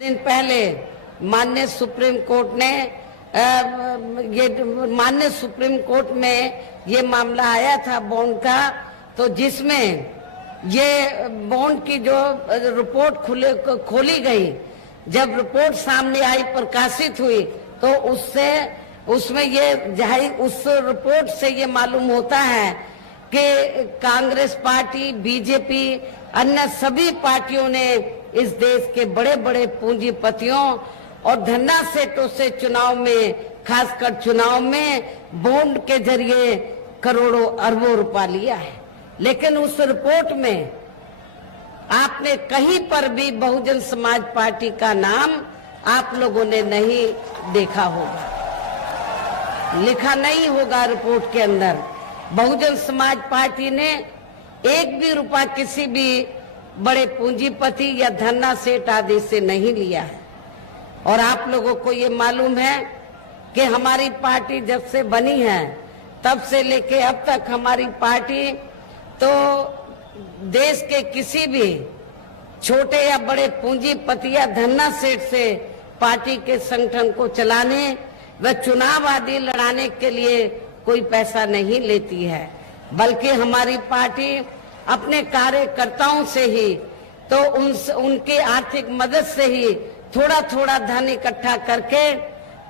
दिन पहले माननीय सुप्रीम कोर्ट में ये मामला आया था बॉन्ड का, तो जिसमें ये बॉन्ड की जो रिपोर्ट खोली गई, जब रिपोर्ट सामने आई, प्रकाशित हुई, तो उसमें ये उस रिपोर्ट से ये मालूम होता है कि कांग्रेस पार्टी, बीजेपी, अन्य सभी पार्टियों ने इस देश के बड़े बड़े पूंजीपतियों और धन्ना सेठों से चुनाव में, खासकर चुनाव में बॉन्ड के जरिए करोड़ों अरबों रुपया लिया है। लेकिन उस रिपोर्ट में आपने कहीं पर भी बहुजन समाज पार्टी का नाम आप लोगों ने नहीं देखा होगा, लिखा नहीं होगा। रिपोर्ट के अंदर बहुजन समाज पार्टी ने एक भी रुपया किसी भी बड़े पूंजीपति या धन्ना सेठ आदि से नहीं लिया है। और आप लोगों को ये मालूम है कि हमारी पार्टी जब से बनी है तब से लेके अब तक हमारी पार्टी तो देश के किसी भी छोटे या बड़े पूंजीपति या धन्ना सेठ से पार्टी के संगठन को चलाने व चुनाव आदि लड़ाने के लिए कोई पैसा नहीं लेती है, बल्कि हमारी पार्टी अपने कार्यकर्ताओं से ही, तो उनके आर्थिक मदद से ही थोड़ा थोड़ा धन इकट्ठा करके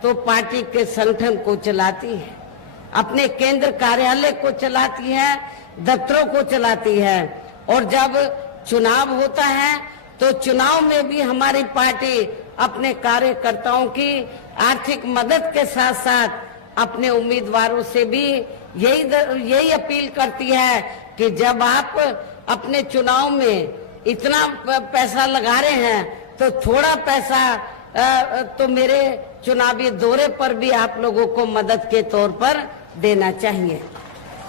तो पार्टी के संगठन को चलाती है, अपने केंद्र कार्यालय को चलाती है, दफ्तरों को चलाती है। और जब चुनाव होता है तो चुनाव में भी हमारी पार्टी अपने कार्यकर्ताओं की आर्थिक मदद के साथ साथ अपने उम्मीदवारों से भी यही अपील करती है कि जब आप अपने चुनाव में इतना पैसा लगा रहे हैं तो थोड़ा पैसा तो मेरे चुनावी दौरे पर भी आप लोगों को मदद के तौर पर देना चाहिए।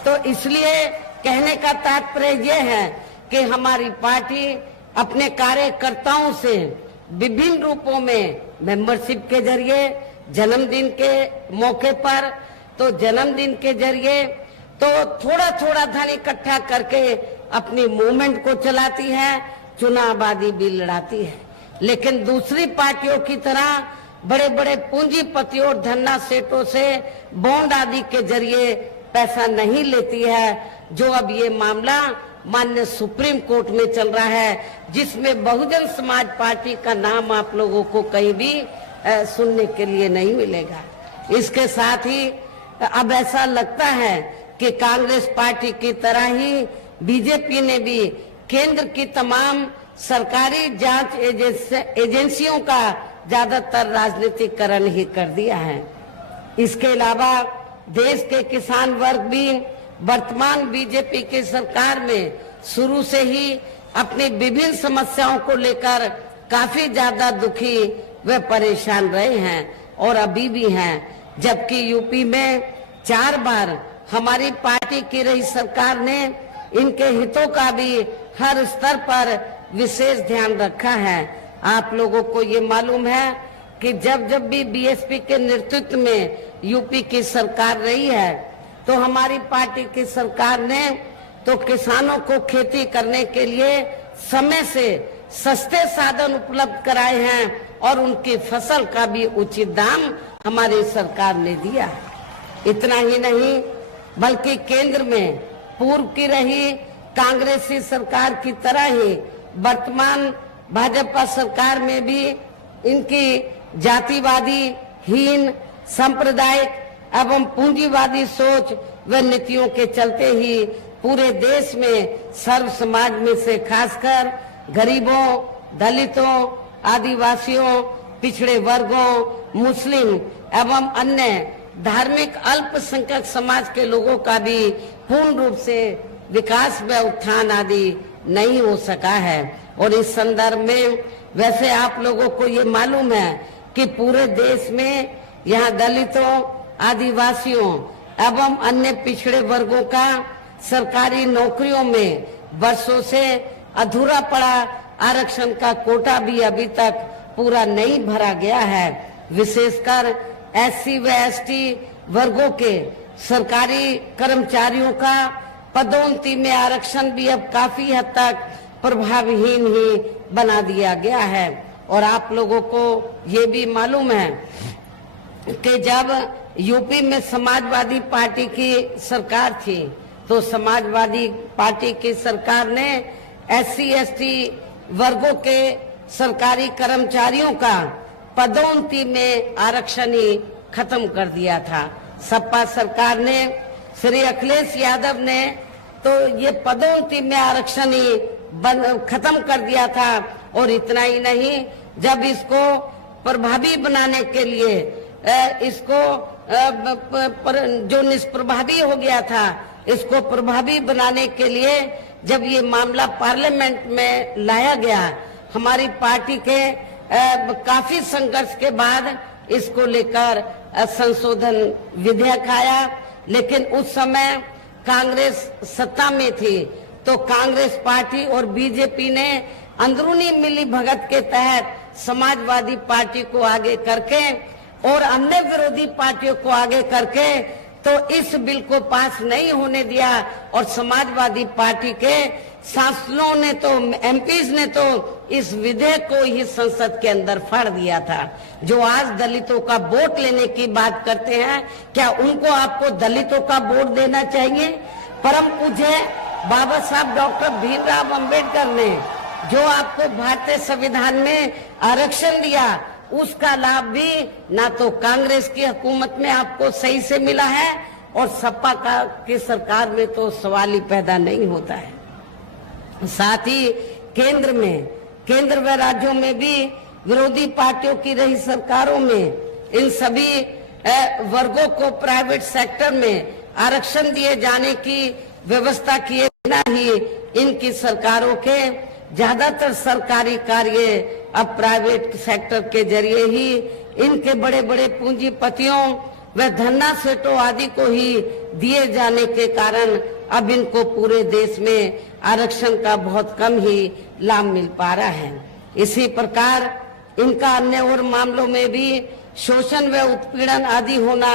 तो इसलिए कहने का तात्पर्य ये है कि हमारी पार्टी अपने कार्यकर्ताओं से विभिन्न रूपों में मेंबरशिप के जरिए, जन्मदिन के मौके पर तो जन्मदिन के जरिए तो थोड़ा थोड़ा धन इकट्ठा करके अपनी मूवमेंट को चलाती है, चुनाव आदि भी लड़ाती है। लेकिन दूसरी पार्टियों की तरह बड़े बड़े पूंजीपतियों और धन्ना सेठों से बॉन्ड आदि के जरिए पैसा नहीं लेती है, जो अब ये मामला माननीय सुप्रीम कोर्ट में चल रहा है, जिसमें बहुजन समाज पार्टी का नाम आप लोगों को कहीं भी सुनने के लिए नहीं मिलेगा। इसके साथ ही अब ऐसा लगता है कि कांग्रेस पार्टी की तरह ही बीजेपी ने भी केंद्र की तमाम सरकारी जांच एजेंसियों का ज्यादातर राजनीतिकरण ही कर दिया है। इसके अलावा देश के किसान वर्ग भी वर्तमान बीजेपी की सरकार में शुरू से ही अपनी विभिन्न समस्याओं को लेकर काफी ज्यादा दुखी व परेशान रहे हैं और अभी भी हैं। जबकि यूपी में 4 बार हमारी पार्टी की रही सरकार ने इनके हितों का भी हर स्तर पर विशेष ध्यान रखा है। आप लोगों को ये मालूम है कि जब भी बीएसपी के नेतृत्व में यूपी की सरकार रही है तो हमारी पार्टी की सरकार ने तो किसानों को खेती करने के लिए समय से सस्ते साधन उपलब्ध कराए हैं और उनकी फसल का भी उचित दाम हमारी सरकार ने दिया। इतना ही नहीं बल्कि केंद्र में पूर्व की रही कांग्रेसी सरकार की तरह ही वर्तमान भाजपा सरकार में भी इनकी जातिवादी, हीन, सांप्रदायिक एवं पूंजीवादी सोच व नीतियों के चलते ही पूरे देश में सर्व समाज में से खासकर गरीबों, दलितों, आदिवासियों, पिछड़े वर्गों, मुस्लिम एवं अन्य धार्मिक अल्पसंख्यक समाज के लोगों का भी पूर्ण रूप से विकास व उत्थान आदि नहीं हो सका है। और इस संदर्भ में वैसे आप लोगों को ये मालूम है कि पूरे देश में यहाँ दलितों, आदिवासियों एवं अन्य पिछड़े वर्गों का सरकारी नौकरियों में वर्षों से अधूरा पड़ा आरक्षण का कोटा भी अभी तक पूरा नहीं भरा गया है। विशेषकर एससी व एसटी वर्गों के सरकारी कर्मचारियों का पदोन्नति में आरक्षण भी अब काफी हद तक प्रभावहीन ही बना दिया गया है। और आप लोगों को ये भी मालूम है कि जब यूपी में समाजवादी पार्टी की सरकार थी तो समाजवादी पार्टी की सरकार ने SC/ST वर्गों के सरकारी कर्मचारियों का पदोन्नति में आरक्षण ही खत्म कर दिया था। सपा सरकार ने, श्री अखिलेश यादव ने तो ये पदोन्नति में आरक्षण ही खत्म कर दिया था। और इतना ही नहीं, जब इसको प्रभावी बनाने के लिए इसको जो निष्प्रभावी हो गया था, इसको प्रभावी बनाने के लिए जब ये मामला पार्लियामेंट में लाया गया, हमारी पार्टी के काफी संघर्ष के बाद इसको लेकर संशोधन विधेयक आया। लेकिन उस समय कांग्रेस सत्ता में थी, तो कांग्रेस पार्टी और बीजेपी ने अंदरूनी मिली भगत के तहत समाजवादी पार्टी को आगे करके और अन्य विरोधी पार्टियों को आगे करके तो इस बिल को पास नहीं होने दिया। और समाजवादी पार्टी के सांसदों ने तो, MPs ने तो इस विधेयक को ही संसद के अंदर फाड़ दिया था। जो आज दलितों का वोट लेने की बात करते हैं, क्या उनको आपको दलितों का वोट देना चाहिए? परम पूज्य बाबा साहब डॉक्टर भीमराव अंबेडकर ने जो आपको भारतीय संविधान में आरक्षण दिया, उसका लाभ भी ना तो कांग्रेस की हुकूमत में आपको सही से मिला है और सपा की सरकार में तो सवाल ही पैदा नहीं होता है। साथ ही केंद्र व राज्यों में भी विरोधी पार्टियों की रही सरकारों में इन सभी वर्गों को प्राइवेट सेक्टर में आरक्षण दिए जाने की व्यवस्था किए बिना ही इनकी सरकारों के ज्यादातर सरकारी कार्य अब प्राइवेट सेक्टर के जरिए ही इनके बड़े बड़े पूंजीपतियों व धन्ना सेठों आदि को ही दिए जाने के कारण अब इनको पूरे देश में आरक्षण का बहुत कम ही लाभ मिल पा रहा है। इसी प्रकार इनका अन्य और मामलों में भी शोषण व उत्पीड़न आदि होना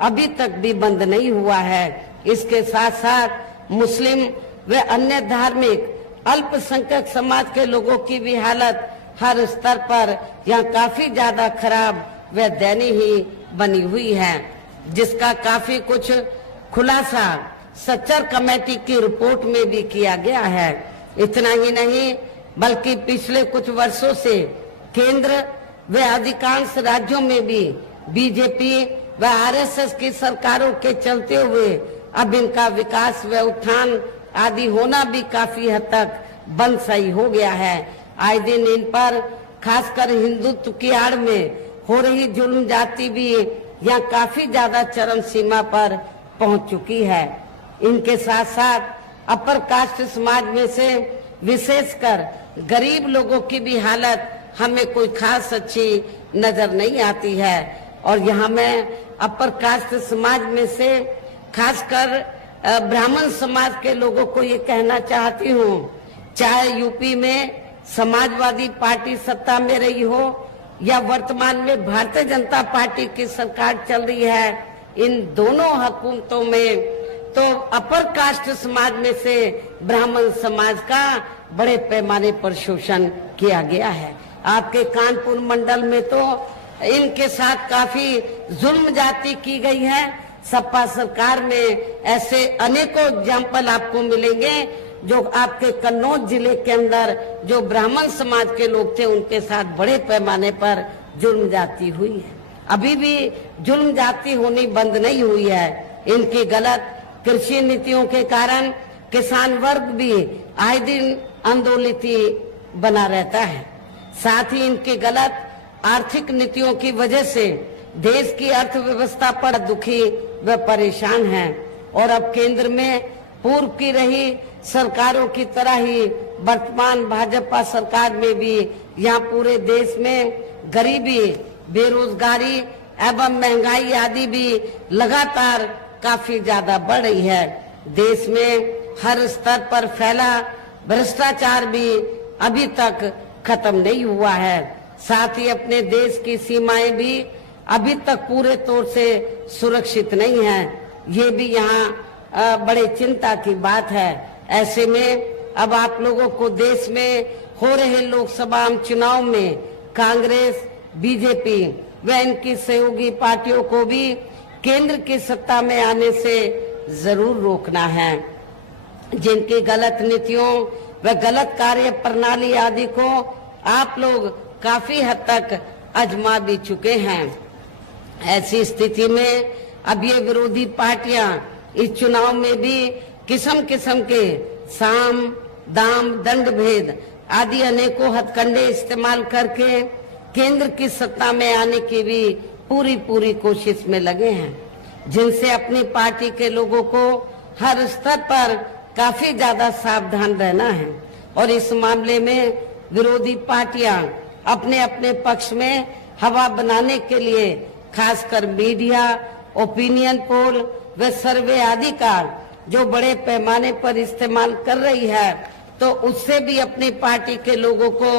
अभी तक भी बंद नहीं हुआ है। इसके साथ साथ मुस्लिम व अन्य धार्मिक अल्पसंख्यक समाज के लोगों की भी हालत हर स्तर पर यहाँ काफी ज्यादा खराब व दयनीय ही बनी हुई है, जिसका काफी कुछ खुलासा सच्चर कमेटी की रिपोर्ट में भी किया गया है। इतना ही नहीं बल्कि पिछले कुछ वर्षों से केंद्र व अधिकांश राज्यों में भी बीजेपी व RSS की सरकारों के चलते हुए अब इनका विकास व उत्थान आदि होना भी काफी हद तक बंद सही हो गया है। आए दिन इन पर खासकर हिंदुत्व की आड़ में हो रही जुल्म जाति भी यहाँ काफी ज्यादा चरम सीमा पर पहुंच चुकी है। इनके साथ साथ अपर कास्ट समाज में से विशेषकर गरीब लोगों की भी हालत हमें कोई खास अच्छी नजर नहीं आती है। और यहाँ मैं अपर कास्ट समाज में से खासकर ब्राह्मण समाज के लोगों को ये कहना चाहती हूँ, चाहे यूपी में समाजवादी पार्टी सत्ता में रही हो या वर्तमान में भारतीय जनता पार्टी की सरकार चल रही है, इन दोनों हुकूमतों में तो अपर कास्ट समाज में से ब्राह्मण समाज का बड़े पैमाने पर शोषण किया गया है। आपके कानपुर मंडल में तो इनके साथ काफी जुल्म जाति की गई है। सपा सरकार में ऐसे अनेकों एग्जाम्पल आपको मिलेंगे जो आपके कन्नौज जिले के अंदर जो ब्राह्मण समाज के लोग थे उनके साथ बड़े पैमाने पर जुल्म जाति हुई है। अभी भी जुल्म जाति होनी बंद नहीं हुई है। इनकी गलत कृषि नीतियों के कारण किसान वर्ग भी आए दिन आंदोलित बना रहता है। साथ ही इनकी गलत आर्थिक नीतियों की वजह से देश की अर्थव्यवस्था पर दुखी व परेशान है। और अब केंद्र में पूर्व की रही सरकारों की तरह ही वर्तमान भाजपा सरकार में भी यहाँ पूरे देश में गरीबी, बेरोजगारी एवं महंगाई आदि भी लगातार काफी ज्यादा बढ़ रही है। देश में हर स्तर पर फैला भ्रष्टाचार भी अभी तक खत्म नहीं हुआ है। साथ ही अपने देश की सीमाएं भी अभी तक पूरे तौर से सुरक्षित नहीं है। ये भी यहाँ बड़े चिंता की बात है। ऐसे में अब आप लोगों को देश में हो रहे लोकसभा चुनाव में कांग्रेस, बीजेपी व इनकी सहयोगी पार्टियों को भी केंद्र की सत्ता में आने से जरूर रोकना है। जिनकी गलत नीतियों व गलत कार्य प्रणाली आदि को आप लोग काफी हद तक आजमा भी चुके हैं। ऐसी स्थिति में अब ये विरोधी पार्टियां इस चुनाव में भी किस्म किस्म के साम, दाम, दंड भेद आदि अनेकों हथकंडे इस्तेमाल करके केंद्र की सत्ता में आने की भी पूरी कोशिश में लगे हैं, जिनसे अपनी पार्टी के लोगों को हर स्तर पर काफी ज्यादा सावधान रहना है। और इस मामले में विरोधी पार्टियां अपने अपने पक्ष में हवा बनाने के लिए खासकर मीडिया, ओपिनियन पोल व सर्वे आदि का जो बड़े पैमाने पर इस्तेमाल कर रही है, तो उससे भी अपनी पार्टी के लोगों को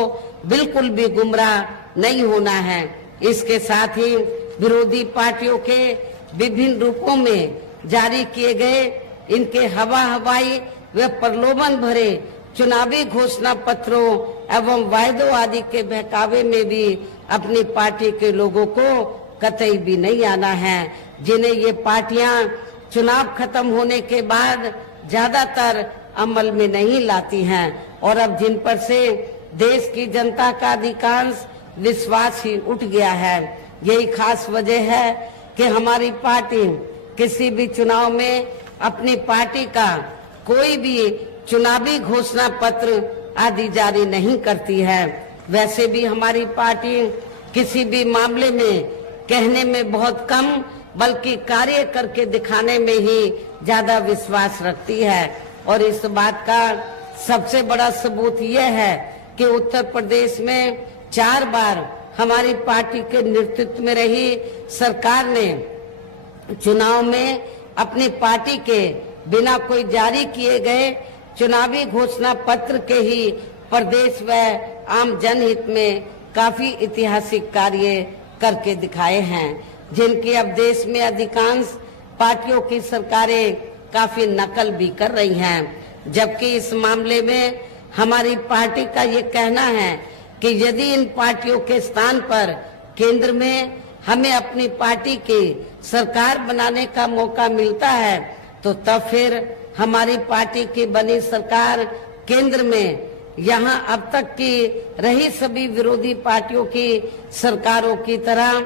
बिल्कुल भी गुमराह नहीं होना है। इसके साथ ही विरोधी पार्टियों के विभिन्न रूपों में जारी किए गए इनके हवाई व प्रलोभन भरे चुनावी घोषणा पत्रों एवं वायदों आदि के बहकावे में भी अपनी पार्टी के लोगों को कतई भी नहीं आना है, जिन्हें ये पार्टियां चुनाव खत्म होने के बाद ज्यादातर अमल में नहीं लाती हैं और अब जिन पर से देश की जनता का अधिकांश विश्वास ही उठ गया है। यही खास वजह है कि हमारी पार्टी किसी भी चुनाव में अपनी पार्टी का कोई भी चुनावी घोषणा पत्र आदि जारी नहीं करती है। वैसे भी हमारी पार्टी किसी भी मामले में कहने में बहुत कम बल्कि कार्य करके दिखाने में ही ज्यादा विश्वास रखती है। और इस बात का सबसे बड़ा सबूत यह है कि उत्तर प्रदेश में 4 बार हमारी पार्टी के नेतृत्व में रही सरकार ने चुनाव में अपनी पार्टी के बिना कोई जारी किए गए चुनावी घोषणा पत्र के ही प्रदेश व आम जनहित में काफी ऐतिहासिक कार्य करके दिखाए हैं, जिनकी अब देश में अधिकांश पार्टियों की सरकारें काफी नकल भी कर रही हैं। जबकि इस मामले में हमारी पार्टी का ये कहना है कि यदि इन पार्टियों के स्थान पर केंद्र में हमें अपनी पार्टी की सरकार बनाने का मौका मिलता है, तो तब फिर हमारी पार्टी की बनी सरकार केंद्र में यहाँ अब तक की रही सभी विरोधी पार्टियों की सरकारों की तरह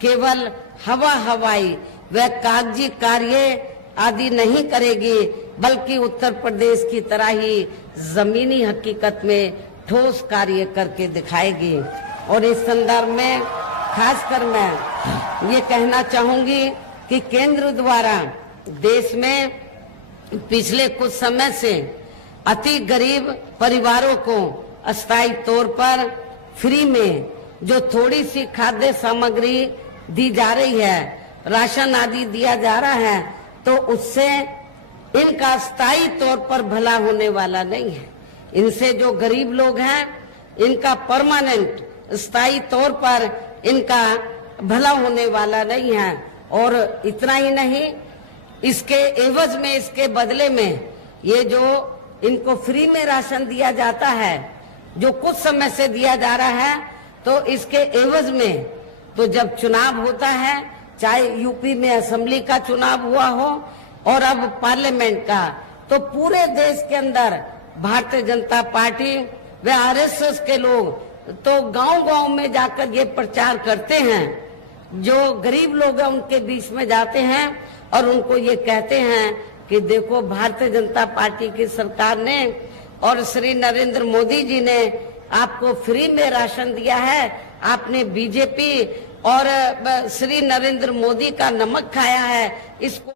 केवल हवाई व कागजी कार्य आदि नहीं करेगी, बल्कि उत्तर प्रदेश की तरह ही जमीनी हकीकत में ठोस कार्य करके दिखाएगी। और इस संदर्भ में खासकर मैं ये कहना चाहूंगी कि केंद्र द्वारा देश में पिछले कुछ समय से अति गरीब परिवारों को अस्थायी तौर पर फ्री में जो थोड़ी सी खाद्य सामग्री दी जा रही है, राशन आदि दिया जा रहा है, तो उससे इनका स्थायी तौर पर भला होने वाला नहीं है। इनसे जो गरीब लोग हैं इनका परमानेंट स्थायी तौर पर इनका भला होने वाला नहीं है। और इतना ही नहीं, इसके एवज में, इसके बदले में ये जो इनको फ्री में राशन दिया जाता है, जो कुछ समय से दिया जा रहा है, तो इसके एवज में तो जब चुनाव होता है, चाहे यूपी में असेंबली का चुनाव हुआ हो और अब पार्लियामेंट का, तो पूरे देश के अंदर भारतीय जनता पार्टी व आरएसएस के लोग तो गांव-गांव में जाकर ये प्रचार करते हैं, जो गरीब लोग हैं उनके बीच में जाते हैं और उनको ये कहते हैं कि देखो भारतीय जनता पार्टी की सरकार ने और श्री नरेंद्र मोदी जी ने आपको फ्री में राशन दिया है, आपने बीजेपी और श्री नरेंद्र मोदी का नमक खाया है, इसको